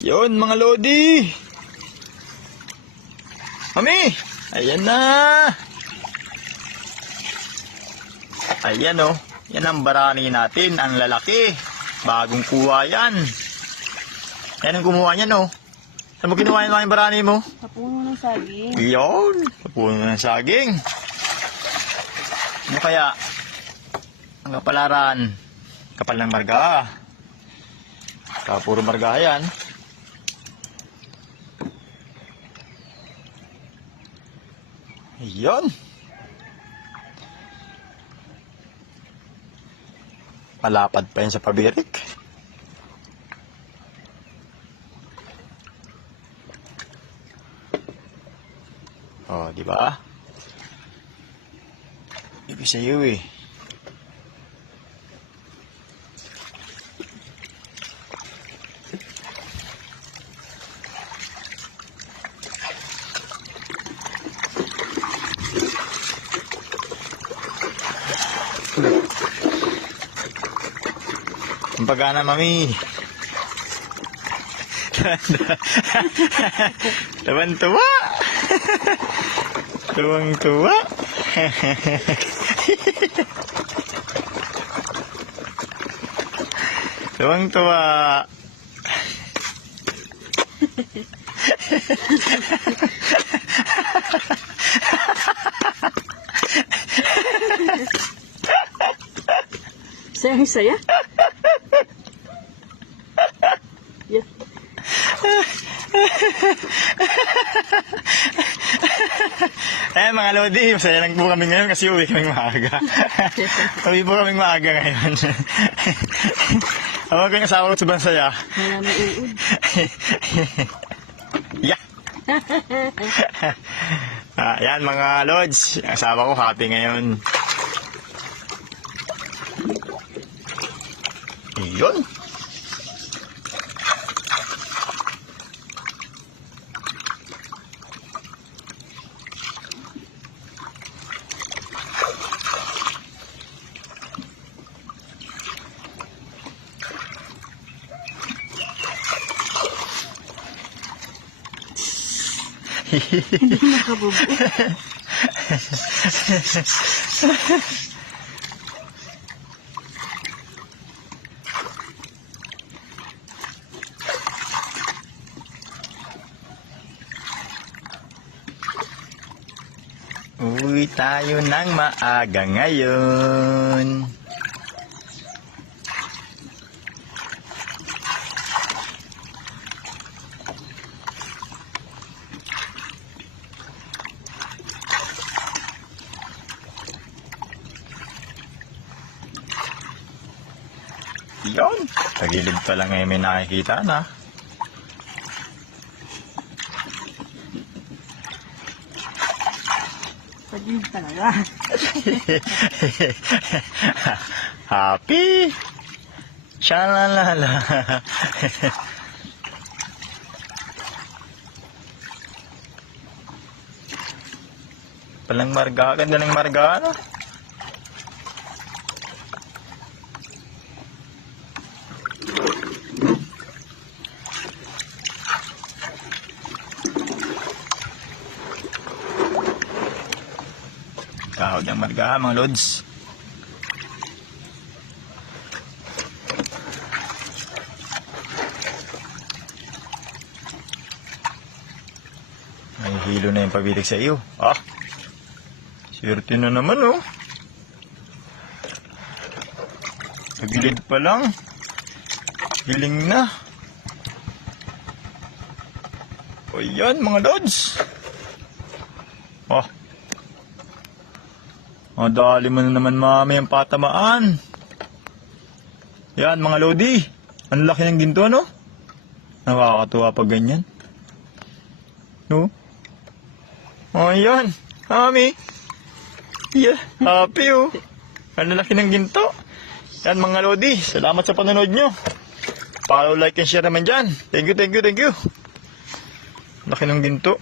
Yun, mga lodi. Mami, ayan na. Ayan oh. Yan ang barani natin, ang lalaki. Bagong kuha yan. Yan ang kumuha niyan oh. Saan mo kinuha yan yung barani mo? Sa puno ng saging. Yun, sa puno ng saging. Ano kaya? Ang kapalaran. Kapal ng marga. Puro marga yan. Yun. Malapad pa yan sa pabirik. Oh, di ba? Ibig sa'yo eh. Ang pagana, mami. Tuwan-tuwa. Tuwang-tuwa. Tuwang-tuwa. Sayang-saya. Yeah. Eh mga lodi, masaya lang po kami ngayon kasi uwi kaming maaga. Uwi po kaming maaga ngayon. Huwag kang asawa ko sa bansaya. Maraming uod. Yeah. Yan mga lods, ang asawa ko happy ngayon. Yun. Hindi makabubo. Uwi tayo ng maaga ngayon. Yun, sa gilid pa lang ngayon may nakikita na. Pagilid talaga. Happy! Shalalala! Palang marga, ganda ng marga, ano? Kahod ng marga, mga lods. May hilo na yung pabitik sa iyo. Ah, swerte na naman, oh. Nagilid pa lang. Hiling na. O yan, mga lods. Oh. Madali mo na naman mami ang patamaan. Yan mga lodi. Ang laki ng ginto, no? Nakakatuwa pag ganyan. No? Oh, yan. Mami. Yeah, happy oh. Ang laki ng ginto. Yan mga lodi. Salamat sa panonood nyo. Follow, like, and share naman dyan. Thank you, thank you, thank you. Laki ng ginto.